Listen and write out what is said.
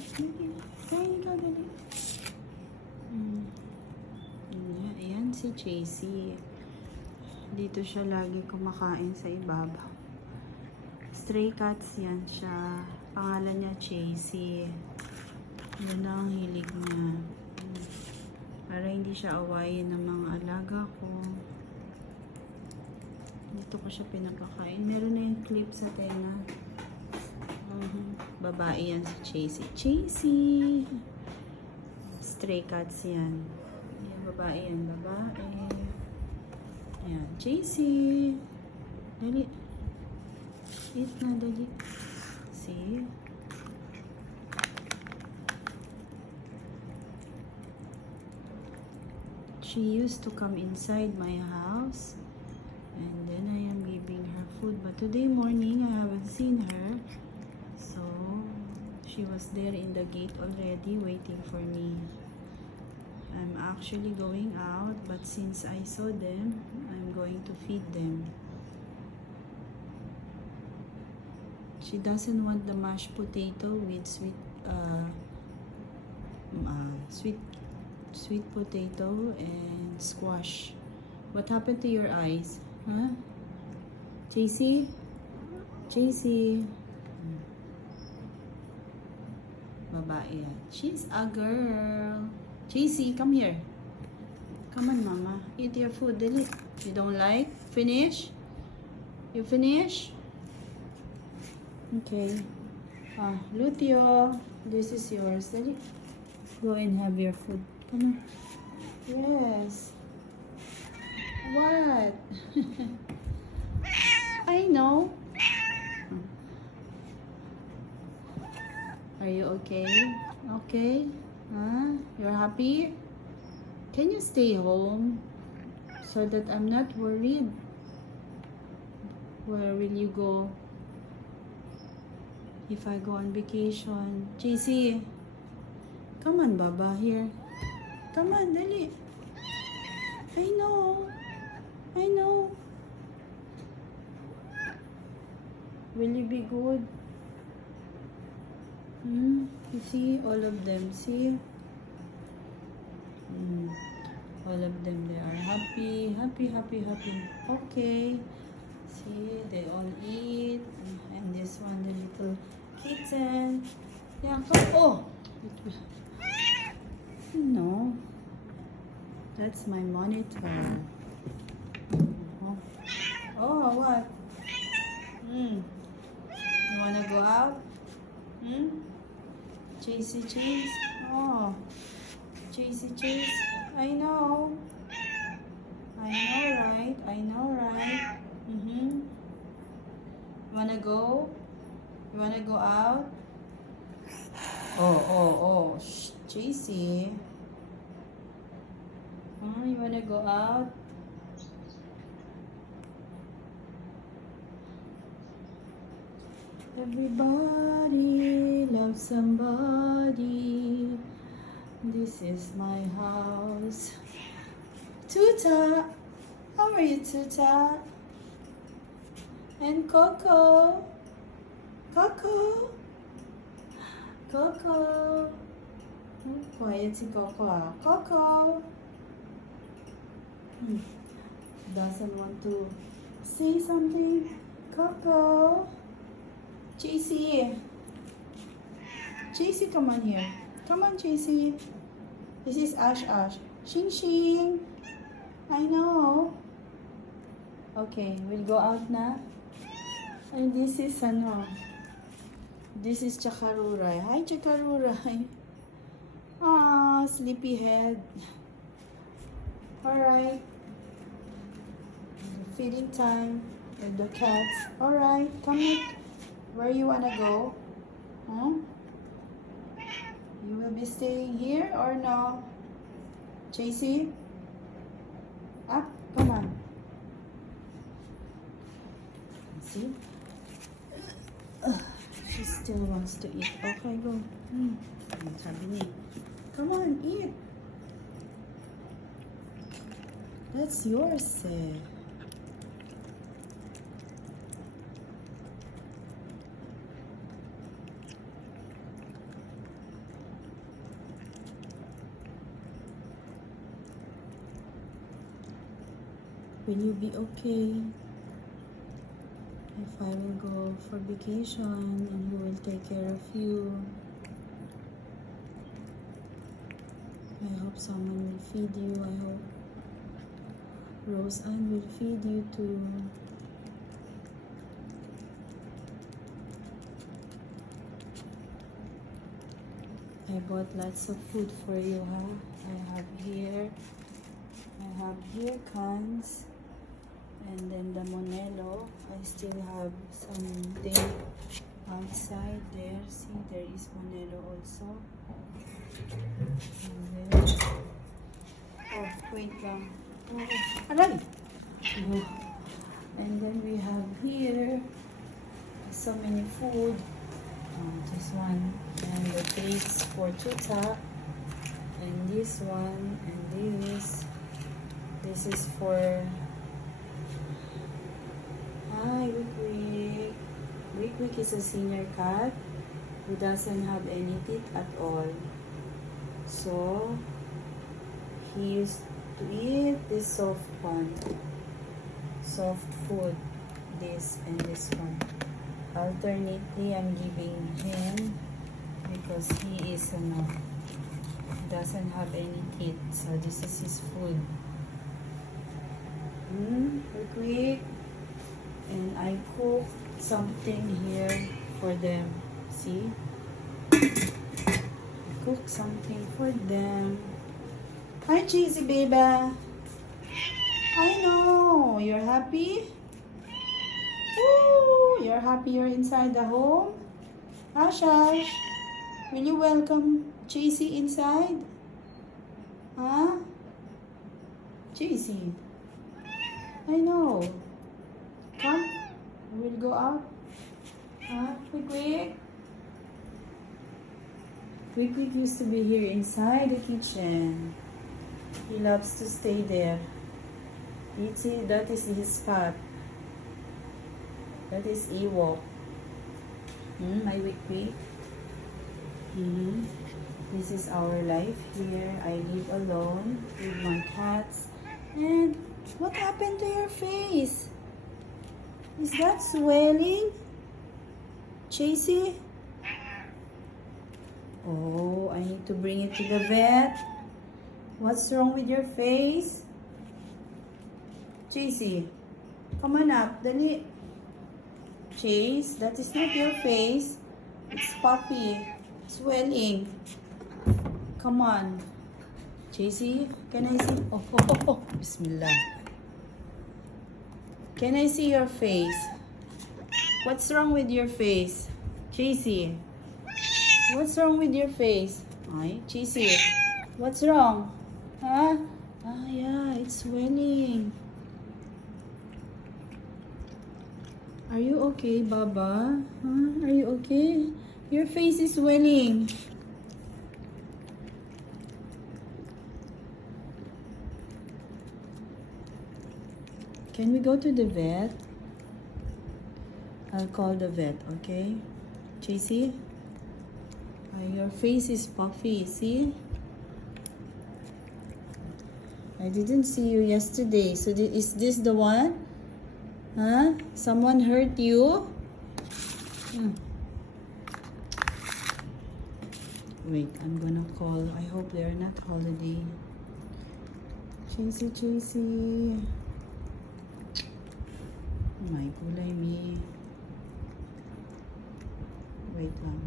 Kain ka, dali. Ayan si Chasey. Dito siya lagi kumakain sa ibabaw. Stray cats yan siya. Pangalan niya Chasey. Yan ang hilig niya. Para hindi siya awayin ng mga alaga ko. Dito ko siya pinapakain. Meron na yung clip sa tenga. Babae yan si Chasey. Chasey! Stray cats yan. Yan, babae yan. Babae. Ayan. Chasey! Dali. Eat na, dali. See? She used to come inside my house. And then I am giving her food. But today morning, I haven't seen her. So, she was there in the gate already waiting for me. I'm actually going out, but since I saw them, I'm going to feed them. She doesn't want the mashed potato with sweet potato and squash. What happened to your eyes? Huh? Chasey? Chasey? Babae yan. She's a girl. Chasey, come here. Come on, mama. Eat your food. Dali. You don't like? Finish? You finish? Okay. Lutio. This is yours. Dali. Go and have your food. Come on. Yes. What? I know. Are you okay? Okay? Huh? You're happy? Can you stay home so that I'm not worried? Where will you go if I go on vacation? Chasey, come on, Baba, here. Come on, dali. I know. I know. Will you be good? You see all of them, see? All of them, they are happy, happy, happy, happy. Okay. See, they all eat. And this one, the little kitten. Yeah, come. Oh! No. That's my monitor. Oh, what? You wanna go out? Chasey, chase. Oh, Chasey, chase. I know. I know, right? I know, right? Wanna go? You wanna go out? Oh. Shh, Chasey. You wanna go out? Everybody loves somebody. This is my house. Tuta, how are you, Tuta? And Coco. Coco. Coco. Quiet si Coco. Coco. Doesn't want to say something. Coco. Chasey. Chasey, come on here. Come on, Chasey. This is Ash. Shing Shing. I know. Okay, we'll go out na. And this is ano. This is Chakaruray. Hi, Chakaruray. Ah, sleepyhead. Alright. Feeding time with the cats. Alright, come on. Where you wanna go? You will be staying here or no? Chasey? Up, come on. See? She still wants to eat. Okay, go. Sabi niya. Come on, eat. That's yours, eh. Will you be okay if I will go for vacation and who will take care of you? I hope someone will feed you. I hope Rose Ann will feed you too. I bought lots of food for you, huh? I have here cans, and then the Monelo. I still have something outside there. See, there is Monelo also. And then, oh, wait lang. Oh, aray! Oh. And then we have here so many food. This one, and the cakes for Tuta, and this one, and this is for Wick. Wick is a senior cat who doesn't have any teeth at all, so he used to eat this soft food, this and this one. Alternately, I'm giving him because he is doesn't have any teeth, so this is his food. Quick, and I cook something here for them. See, I cook something for them. Hi, cheesy baby. I know you're happy. Ooh, you're happy you're inside the home? Ashash, will you welcome Chasey inside? Huh? Chasey, I know. Come, we'll go out. Huh? Quick. Quick used to be here inside the kitchen. He loves to stay there. You see, that is his spot. That is Ewok. My Quick. This is our life here. I live alone with my cats. And what happened to your face? Is that swelling? Chasey? Oh, I need to bring it to the vet. What's wrong with your face? Chasey, come on up. Dali. Chase, that is not your face. It's puppy. Swelling. Come on. Chasey, can I see? Oh. Bismillah. Can I see your face? What's wrong with your face? Chasey, what's wrong with your face? Ay, Chasey, what's wrong? Huh? Ah, yeah, it's swelling. Are you okay, Baba? Huh? Are you okay? Your face is swelling. Can we go to the vet? I'll call the vet, okay? Chasey? Your face is puffy, see? I didn't see you yesterday. So is this the one? Huh? Someone hurt you? Wait, I'm gonna call. I hope they're not holiday. Chasey. My gulay me. Wait lang.